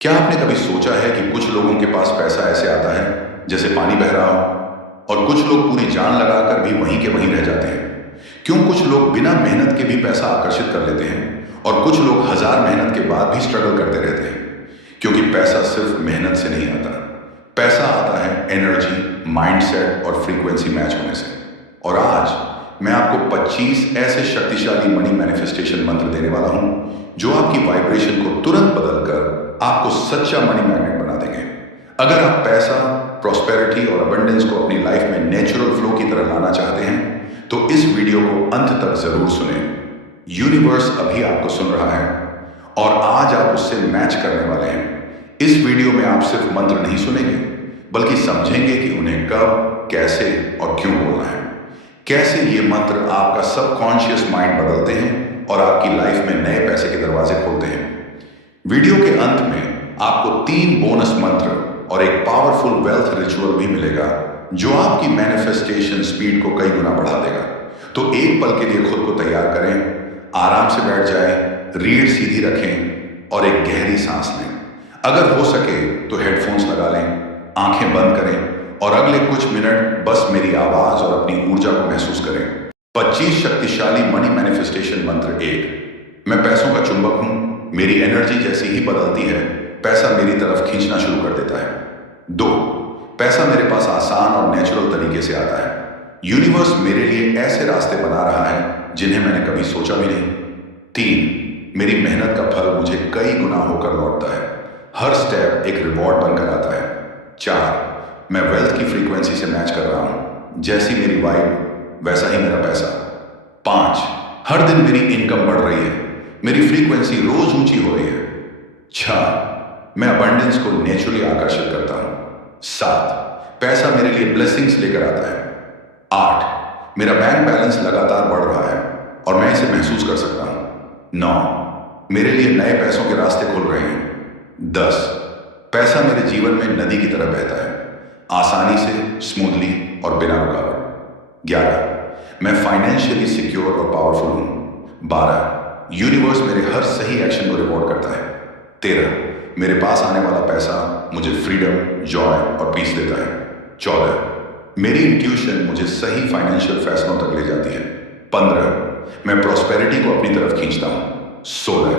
क्या आपने कभी सोचा है कि कुछ लोगों के पास पैसा ऐसे आता है जैसे पानी बह रहा हो, और कुछ लोग पूरी जान लगाकर भी वहीं के वहीं रह जाते हैं? क्यों कुछ लोग बिना मेहनत के भी पैसा आकर्षित कर लेते हैं और कुछ लोग हजार मेहनत के बाद भी स्ट्रगल करते रहते हैं? क्योंकि पैसा सिर्फ मेहनत से नहीं आता। पैसा आता है एनर्जी, माइंडसेट और फ्रीक्वेंसी मैच होने से। और आज मैं आपको 25 ऐसे शक्तिशाली मनी मैनिफेस्टेशन मंत्र देने वाला हूं जो आपकी वाइब्रेशन को तुरंत बदलकर आपको सच्चा मनी मैग्नेट बना देंगे। अगर आप पैसा, प्रॉस्पेरिटी और अबंडेंस को अपनी लाइफ में नेचुरल फ्लो की तरह लाना चाहते हैं तो इस वीडियो को अंत तक जरूर सुनें। यूनिवर्स अभी आपको सुन रहा है और आज आप उससे मैच करने वाले हैं। इस वीडियो में आप सिर्फ मंत्र नहीं सुनेंगे बल्कि समझेंगे कि उन्हें कब, कैसे और क्यों बोलना है। कैसे ये मंत्र आपका सबकॉन्शियस माइंड बदलते हैं और आपकी लाइफ में नए पैसे के दरवाजे खोलते हैं। वीडियो के अंत में आपको 3 बोनस मंत्र और एक पावरफुल वेल्थ रिचुअल भी मिलेगा जो आपकी मैनिफेस्टेशन स्पीड को कई गुना बढ़ा देगा। तो एक पल के लिए खुद को तैयार करें, आराम से बैठ जाएं, रीढ़ सीधी रखें और एक गहरी सांस लें। अगर हो सके तो हेडफोन्स लगा लें, आंखें बंद करें और अगले कुछ मिनट बस मेरी आवाज और अपनी ऊर्जा को महसूस करें। 25 शक्तिशाली मनी मैनिफेस्टेशन मंत्र। 1, मैं पैसों का चुंबक हूं। मेरी एनर्जी जैसी ही बदलती है, पैसा मेरी तरफ खींचना शुरू कर देता है। 2, पैसा मेरे पास आसान और नेचुरल तरीके से आता है। यूनिवर्स मेरे लिए ऐसे रास्ते बना रहा है जिन्हें मैंने कभी सोचा भी नहीं। 3, मेरी मेहनत का फल मुझे कई गुना होकर लौटता है। हर स्टेप एक रिवॉर्ड बनकर आता है। 4, मैं वेल्थ की फ्रीक्वेंसी से मैच कर रहा हूं। जैसी मेरी वाइब वैसा ही मेरा पैसा। 5, हर दिन मेरी इनकम बढ़ रही है, मेरी फ्रीक्वेंसी रोज ऊंची हो रही है। 6, मैं अबंडेंस को नेचुरली आकर्षित करता हूं। 7, पैसा मेरे लिए ब्लेसिंग्स लेकर आता है। 8, मेरा बैंक बैलेंस लगातार बढ़ रहा है और मैं इसे महसूस कर सकता हूं। 9, मेरे लिए नए पैसों के रास्ते खुल रहे हैं। 10, पैसा मेरे जीवन में नदी की तरह बहता है, आसानी से, स्मूथली और बिना रुकावट। 11, मैं फाइनेंशियली सिक्योर और पावरफुल हूं। 12, यूनिवर्स मेरे हर सही एक्शन को रिवॉर्ड करता है। 13, मेरे पास आने वाला पैसा मुझे फ्रीडम, जॉय और पीस देता है। 14, मेरी इंट्यूशन मुझे सही फाइनेंशियल फैसलों तक ले जाती है। 15, मैं प्रॉस्पेरिटी को अपनी तरफ खींचता हूं। 16,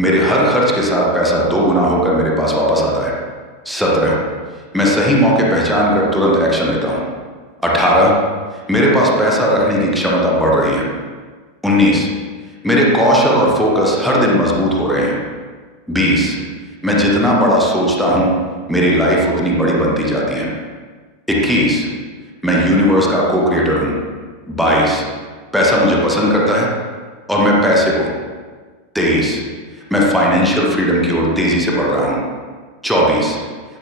मेरे हर खर्च के साथ पैसा 2 गुना होकर मेरे पास वापस आता है। 17, मैं सही मौके पहचान कर तुरंत एक्शन लेता हूं। 18, मेरे पास पैसा रखने की क्षमता बढ़ रही है। 19, मेरे कौशल और फोकस हर दिन मजबूत हो रहे हैं। 20, मैं जितना बड़ा सोचता हूं मेरी लाइफ उतनी बड़ी बनती जाती है। 21, मैं यूनिवर्स का को क्रिएटर हूं। 22, पैसा मुझे पसंद करता है और मैं पैसे को। 23, मैं फाइनेंशियल फ्रीडम की ओर तेजी से बढ़ रहा हूं। 24,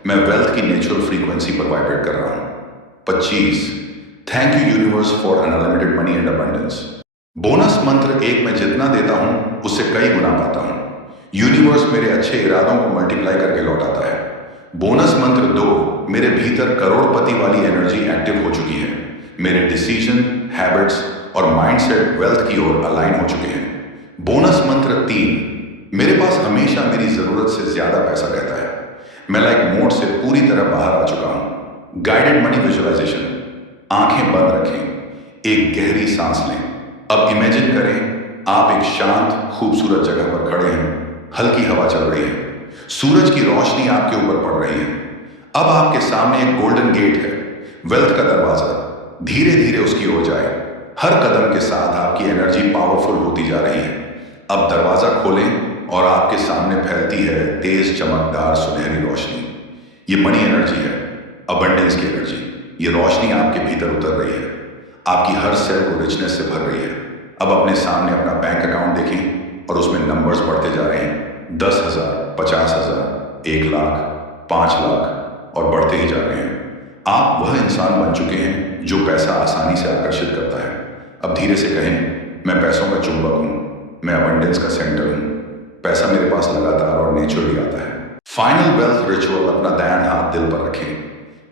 मैं वेल्थ की नेचुरल फ्रीक्वेंसी पर वाइब्रेट कर रहा हूं। 25, thank you universe for unlimited money and abundance. Bonus मंत्र 1, मैं जितना देता हूं उससे कई गुना पाता हूं। यूनिवर्स मेरे अच्छे इरादों को मल्टीप्लाई करके लौटाता है। बोनस मंत्र 2, मेरे भीतर करोड़पति वाली एनर्जी एक्टिव हो चुकी है। मेरे डिसीजन, हैबिट्स और माइंडसेट वेल्थ की ओर अलाइन हो चुके हैं। बोनस मंत्र 3, मेरे पास हमेशा मेरी जरूरत से ज्यादा पैसा रहता है। मैं लाइक मोड से पूरी तरह बाहर आ चुका हूं। Guided money visualization. आंखें बंद रखें, एक गहरी सांस लें। अब इमेजिन करें आप एक शांत, खूबसूरत जगह पर खड़े हैं। हल्की हवा चल रही है, सूरज की रोशनी आपके ऊपर पड़ रही है। अब आपके सामने एक गोल्डन गेट है, वेल्थ का दरवाजा। धीरे धीरे उसकी ओर जाए। हर कदम के साथ आपकी एनर्जी पावरफुल होती जा रही है। अब दरवाजा खोलें और आपके सामने फैलती है तेज, चमकदार, सुनहरी रोशनी। ये मनी एनर्जी है, अबंडेंस की एनर्जी। ये रोशनी आपके भीतर उतर रही है, आपकी हर सेल को रिचनेस से भर रही है। अब अपने सामने अपना बैंक अकाउंट देखें और उसमें नंबर्स बढ़ते जा रहे हैं। 10,000, 50,000, 1 लाख, 5 लाख और बढ़ते ही जा रहे हैं। आप वह इंसान बन चुके हैं जो पैसा आसानी से आकर्षित करता है। अब धीरे से कहें, मैं पैसों का चुंबक हूं, मैं अबंडेंस का सेंटर हूं। पैसा मेरे पास लगातार और नेचुरली आता है। Final wealth ritual. अपना दायां हाथ दिल पर रखें,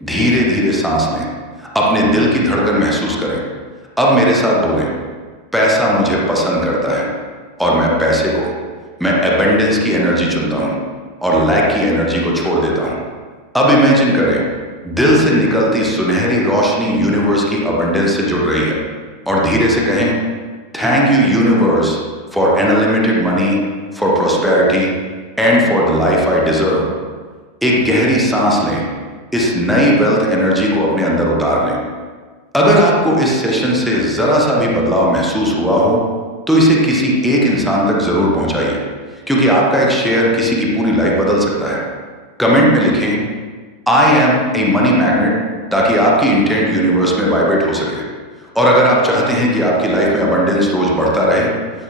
धीरे धीरे सांस लें, अपने दिल की धड़कन महसूस करें। अब मेरे साथ बोलें, पैसा मुझे पसंद करता है और मैं पैसे को, मैं एबंडेंस की एनर्जी चुनता हूं और लैक की एनर्जी को छोड़ देता हूं। अब इमेजिन करें, दिल से निकलती सुनहरी रोशनी यूनिवर्स की अबंडेंस से जुड़ रही है और धीरे से कहें, thank you universe for unlimited money, for prosperity and for the life I deserve. एक गहरी सांस लें, इस नई वेल्थ एनर्जी को अपने अंदर उतार लें। अगर आपको इस सेशन से जरा सा भी बदलाव महसूस हुआ हो तो इसे किसी एक इंसान तक जरूर पहुंचाइए, क्योंकि आपका एक शेयर किसी की पूरी लाइफ बदल सकता है। कमेंट में लिखें, I am a money magnet, ताकि आपकी इंटेंट यूनिवर्स में वाइब्रेट हो सके। और अगर आप चाहते हैं कि आपकी लाइफ में अबंडेंस रोज बढ़ता रहे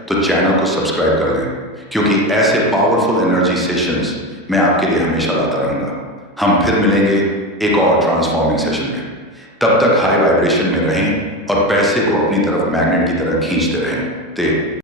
तो चैनल को सब्सक्राइब कर लें, क्योंकि ऐसे पावरफुल एनर्जी सेशंस मैं आपके लिए हमेशा लाता रहूंगा। हम फिर मिलेंगे एक और ट्रांसफॉर्मिंग सेशन में। तब तक हाई वाइब्रेशन में रहें और पैसे को अपनी तरफ मैग्नेट की तरह खींचते रहें।